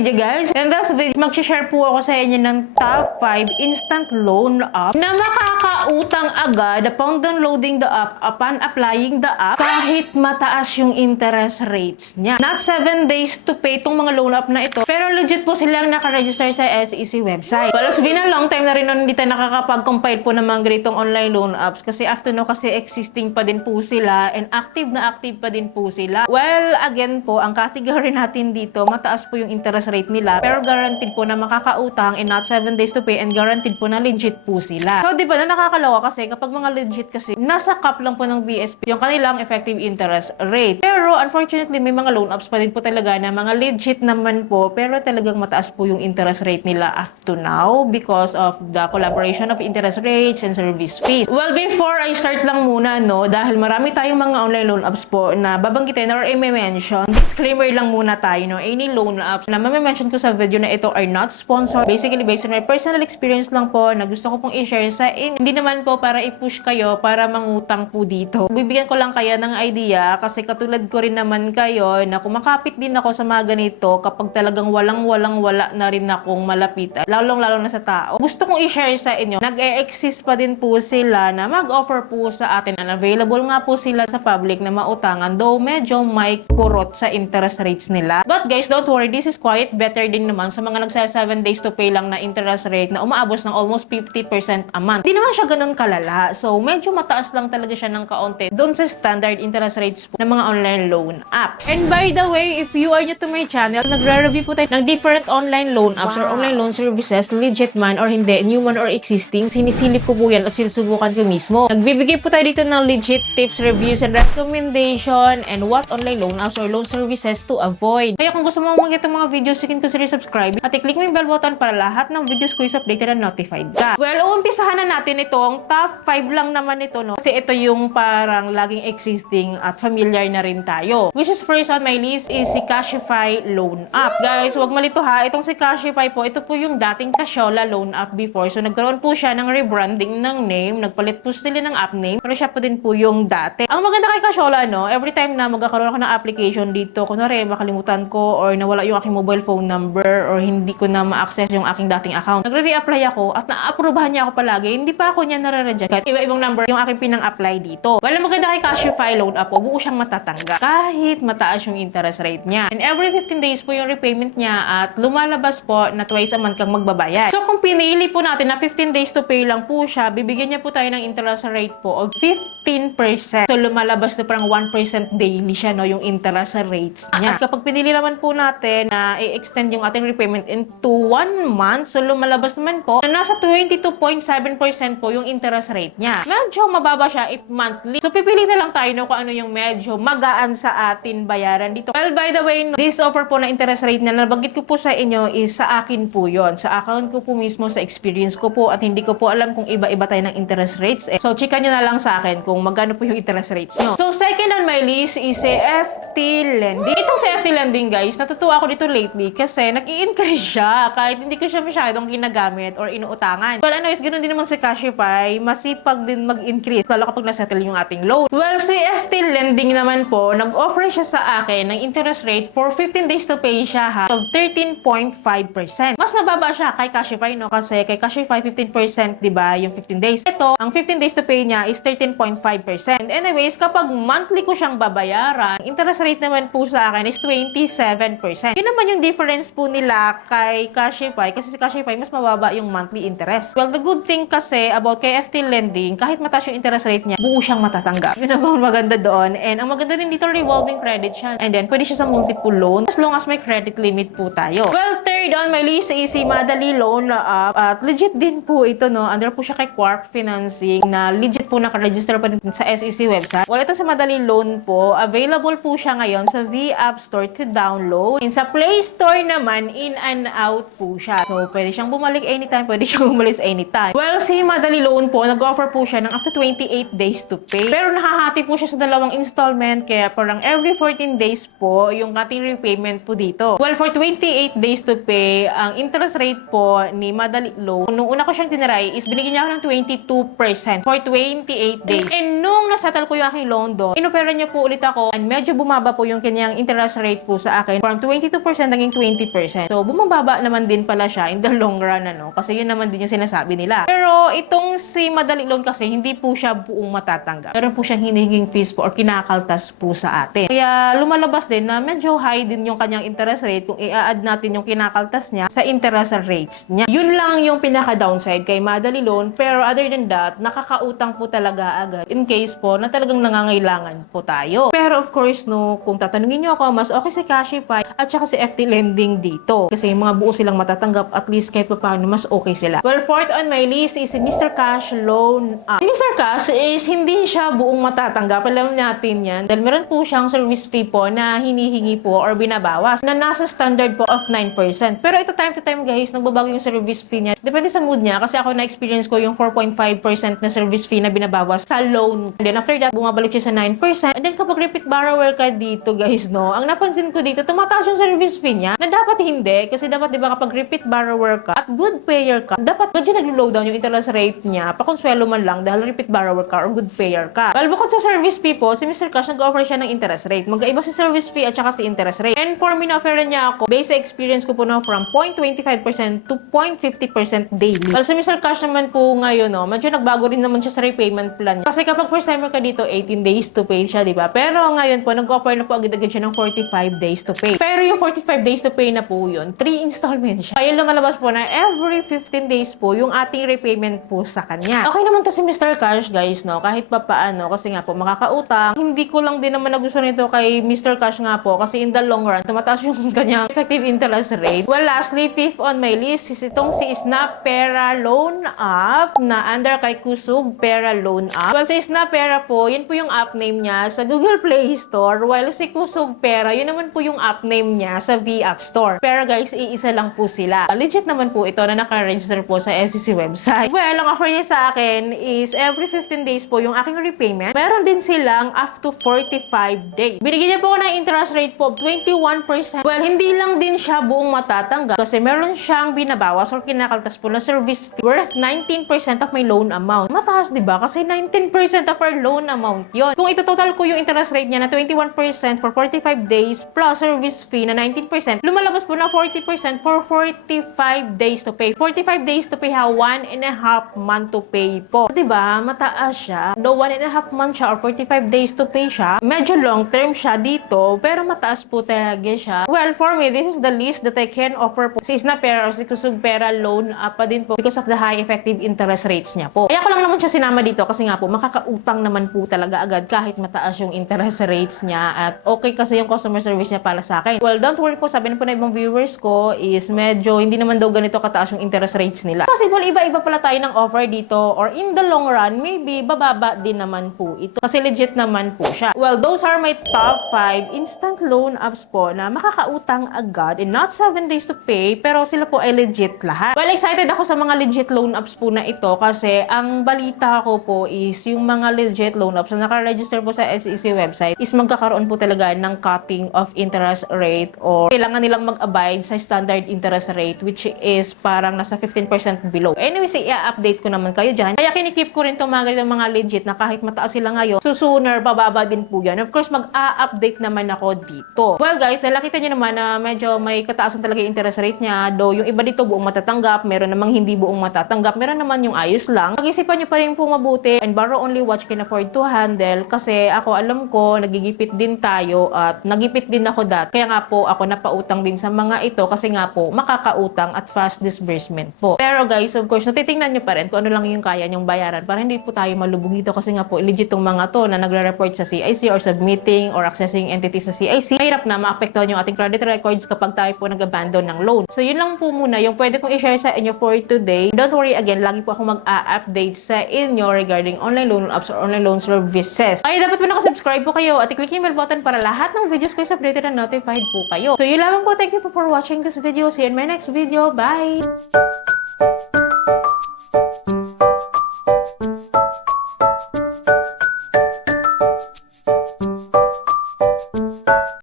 video guys. And this video, mag-share po ako sa inyo ng top 5 instant loan app na makakautang agad upon downloading the app, upon applying the app, kahit mataas yung interest rates niya. Not 7 days to pay itong mga loan app na ito, pero legit po silang nakaregister sa SEC website. Well, it's been a long time na rin nun hindi tayo nakakapag-compile po ng mga ganitong online loan apps kasi after no kasi existing pa din po sila and active na active pa din po sila. Well, again po, ang category natin dito, mataas po yung interest rate nila, pero guaranteed po na makakautang in not 7 days to pay and guaranteed po na legit po sila. So, di ba na nakakalawa kasi kapag mga legit kasi, nasa cap lang po ng BSP yung kanilang effective interest rate. Pero, unfortunately, may mga loan apps pa din po talaga na mga legit naman po, pero talagang mataas po yung interest rate nila up to now because of the collaboration of interest rates and service fees. Well, before I start lang muna, no, dahil marami tayong mga online loan apps po na babanggitin or i-mention, disclaimer lang muna tayo, no, any loan apps na mami-mention ko sa video na ito are not sponsored. Basically, based on my personal experience lang po na gusto ko pong i-share sa inyo. Hindi naman po para i-push kayo para mangutang po dito. Bibigyan ko lang kaya ng idea kasi katulad ko rin naman kayo na kumakapit din ako sa mga ganito kapag talagang wala na rin akong malapitan. Lalong-lalo na sa tao. Gusto kong i-share sa inyo. Nag-e-exist pa din po sila na mag-offer po sa atin. Unavailable nga po sila sa public na mautangan. Though medyo may kurot sa interest rates nila. But guys, don't worry. This is quite better din naman sa mga nagsa 7 days to pay lang na interest rate na umaabot ng almost 50% a month. Hindi naman siya ganun kalala. So, medyo mataas lang talaga siya ng kaunti doon sa standard interest rates po ng mga online loan apps. And by the way, if you are new to my channel, nagre-review po tayo ng different online loan apps or online loan services, legit man or hindi, new man or existing. Sinisilip ko po yan at sinusubukan ko mismo. Nagbibigay po tayo dito ng legit tips, reviews, and recommendation and what online loan apps or loan services to avoid. Kaya kung gusto mo mag-get mga videos, you can consider subscribe at i-click mo yung bell button para lahat ng videos ko is updated and notified ka. Well, umpisahan na natin itong top 5 lang naman ito, no? Kasi ito yung parang laging existing at familiar na rin tayo. Which is first on my list is si Cashify Loan App. Guys, huwag malito ha. Itong si Cashify po, ito po yung dating Casyola Loan App before. So, nagkaroon po siya ng rebranding ng name. Nagpalit po sila ng app name. Pero siya pa din po yung dati. Ang maganda kay Casyola, no? Every time na magkakaroon ako ng application dito, kunwari, makalimutan ko or nawala yung aking mobile phone number or hindi ko na ma-access yung aking dating account. Nagre-reapply ako at na-approvehan niya ako palagi. Hindi pa ako niya nare-reject. Kahit iba-ibang number yung aking pinang-apply dito. Well, ang maganda kay Cashify Loan App po, buo siyang matatanggap. Kahit mataas yung interest rate niya. And every 15 days po yung repayment niya at lumalabas po na twice a month kang magbabayad. So, kung pinili po natin na 15 days to pay lang po siya, bibigyan niya po tayo ng interest rate po of 15%. So, lumalabas na parang 1% daily siya, no, yung interest rates niya. At kapag pinili naman po natin na i-extend yung ating repayment into 1 month, so lumalabas naman po na nasa 22.7% po yung interest rate niya. Medyo mababa siya if monthly. So, pipili na lang tayo no, kung ano yung medyo magaan sa atin bayaran dito. Well, by the way, no, this offer po na interest rate na nabanggit ko po sa inyo is sa akin po yon. Sa account ko po mismo, sa experience ko po at hindi ko po alam kung iba-iba tayo ng interest rates. So, chika nyo na lang sa akin kung magkano po yung interest rates nyo. So, second on my list is FT Lending. Itong si FT Lending, guys, natutuwa ako dito lately kasi nag-i-increase siya kahit hindi ko siya masyadong ginagamit or inuutangan. Well, anyways, ganoon din naman si Cashify, masipag din mag-increase lalo kapag nasettle yung ating loan. Well, si FT Lending naman po, nag-offer siya sa akin ng interest rate for 15 days to pay siya ha, of 13.5%. Mas mababa siya kay Cashify, no? Kasi kay Cashify 15%, di ba, yung 15 days. Ito, ang 15 days to pay niya is 13.5%. Anyways, kapag monthly ko siyang babayaran, interest rate naman po sa akin is 27%. Yun naman yung difference po nila kay Cashify kasi si Cashify mas mababa yung monthly interest. Well, the good thing kasi about kay FT Lending, kahit mataas yung interest rate niya, buo siyang matatanggap. Yun naman maganda doon. And ang maganda din dito, revolving credit siya. And then, pwede siya sa multiple loan as long as may credit limit po tayo. Well, third on my list is si Madali Loan App. At legit din po ito, no? Under po siya kay Quark Financing na legit po nakaregister pa din sa SEC website. Well, ito sa Madali Loan po, available po siya ngayon sa V App Store to download. And sa Play Store naman, in and out po siya. So, pwede siyang bumalik anytime, pwede siyang umalis anytime. Well, si Madali Loan po, nag-offer po siya ng up to 28 days to pay. Pero nakahati po siya sa dalawang installment, kaya parang every 14 days po yung ating repayment po dito. Well, for 28 days to pay, pay, ang interest rate po ni Madali Loan, nung una ko siyang tinaray is binigyan niya ako ng 22% for 28 days. And nung nasettle ko yung aking loan doon, inopera niya po ulit ako and medyo bumaba po yung kanyang interest rate po sa akin from 22% naging 20%. So, bumababa naman din pala siya in the long run, ano, kasi yun naman din yung sinasabi nila. Pero itong si Madali Loan kasi hindi po siya buong matatanggap. Meron po siyang hinihinging fees po or kinakaltas po sa atin. Kaya lumalabas din na medyo high din yung kanyang interest rate kung i-add natin yung kinakaltas niya sa interest rates niya. Yun lang yung pinaka-downside kay Madali Loan. Pero other than that, nakakautang po talaga agad in case po na talagang nangangailangan po tayo. Pero of course, no, kung tatanungin nyo ako, mas okay si Cashify at saka si FT Lending dito. Kasi yung mga buo silang matatanggap, at least kahit pa paano, mas okay sila. Well, fourth on my list is si Mr. Cash Loan Up. Si Mr. Cash is hindi siya buong matatanggap. Alam natin yan. Dahil meron po siyang service fee po na hinihingi po or binabawas na nasa standard po of 9%. Pero ito time to time guys, nagbabago yung service fee niya. Depende sa mood niya kasi ako na-experience ko yung 4.5% na service fee na binabawas sa loan. And then after that, bumabalik siya sa 9%. And then kapag repeat borrower ka dito guys, no, ang napansin ko dito, tumataas yung service fee niya na dapat hindi. Kasi dapat diba kapag repeat borrower ka at good payer ka, dapat medyo nag-low down yung interest rate niya. Pakonsuelo man lang dahil repeat borrower ka or good payer ka. Well, bukod sa service fee po, si Mr. Cash nag-offer siya ng interest rate. Magkaiba si service fee at saka si interest rate. And for me, na-offeran niya ako, based sa experience ko po na from 0.25% to 0.50% daily. Well, si Mr. Cash naman po ngayon, no, medyo nagbago rin naman siya sa repayment plan niya. Kasi kapag first timer ka dito, 18 days to pay siya, di ba? Pero ngayon po, nag-offer na po agad-agad siya ng 45 days to pay. Pero yung 45 days to pay na po yun, 3 installments siya. Kaya lumalabas po na every 15 days po yung ating repayment po sa kanya. Okay naman to si Mr. Cash, guys, no? Kahit pa paano, kasi nga po, makakautang. Hindi ko lang din naman nagustuhan nito kay Mr. Cash nga po, kasi in the long run, tumataas yung kanyang effective interest rate. Well, lastly, fifth on my list is itong si Snap Pera Loan App na under kay Kusug Pera Loan App. Well, si Snap Pera po, yun po yung app name niya sa Google Play Store, while si Kusug Pera, yun naman po yung app name niya sa V App Store. Pero guys, iisa lang po sila. Legit naman po ito na naka-register po sa SEC website. Well, ang offer niya sa akin is every 15 days po yung aking repayment. Meron din silang up to 45 days. Binigyan niya po ako ng interest rate po 21%. Well, hindi lang din siya buong matatanggap kasi meron siyang binabawas or kinakaltas po na service fee worth 19% of my loan amount. Mataas, di ba? Kasi 19% of our loan amount yon. Kung ito total ko yung interest rate niya na 21% for 45 days plus service fee na 19%, lumalabas po na 40% for 45 days to pay. 45 days to pay ha, 1.5 month to pay po. Di ba? Mataas siya. Though 1.5 month siya or 45 days to pay siya, medyo long term siya dito, pero mataas po talaga siya. Well, for me, this is the least that I can offer po. Si Snap Pera or si Kusug Pera Loan pa din po because of the high effective interest rates niya po. Kaya ko lang naman siya sinama dito kasi nga po, makakautang naman po talaga agad kahit mataas yung interest rates niya at okay kasi yung customer service niya para sa akin. Well, don't worry po, sabi na po na ibang viewers ko is medyo hindi naman daw ganito kataas yung interest rates nila. Possible, iba-iba pala tayo ng offer dito or in the long run, maybe bababa din naman po ito. Kasi legit naman po siya. Well, those are my top 5 instant loan apps po na makakautang agad in not 7 days to pay, pero sila po ay legit lahat. Well, excited ako sa mga legit loan apps po na ito kasi ang balita ko po is yung mga legit loan apps na naka-register po sa SEC website is magkakaroon po talaga ng cutting of interest rate or kailangan nilang mag-abide sa standard interest rate which is parang nasa 15% below. Anyways, i-update ko naman kayo dyan. Kaya kinikip ko rin itong mga legit na kahit mataas sila ngayon, so sooner, bababa din po yan. Of course, mag-a-update naman ako dito. Well guys, nakita nyo naman na medyo may kataasan talaga yung interest rate niya. Though yung iba dito buong matatanggap, meron namang hindi buong matatanggap, meron naman yung ayos lang. Pag-isipan nyo pa rin po mabuti and borrow only what you can afford to handle kasi ako alam ko, nagigipit din tayo at nagipit din ako dati. Kaya nga po, ako napautang din sa mga ito kasi nga po, makakautang at fast disbursement po. Pero guys, of course, natitingnan nyo pa rin kung ano lang yung kaya nyong bayaran para hindi po tayo malubog dito kasi nga po, legit tong mga to na nagre-report sa CIC or submitting or accessing entity sa CIC. Mahirap na maapektuhan yung ating credit records kapag tayo po nag-abandon ng loan. So, yun lang po muna yung pwede kong i-share sa inyo for today. Don't worry again, lagi po ako mag-a-update sa inyo regarding online loan apps or online loan services. Ay, dapat po nakasubscribe po kayo at i-click yung bell button para lahat ng videos ko is updated and notified po kayo. So, yun lamang po. Thank you for watching this video. See you in my next video. Bye!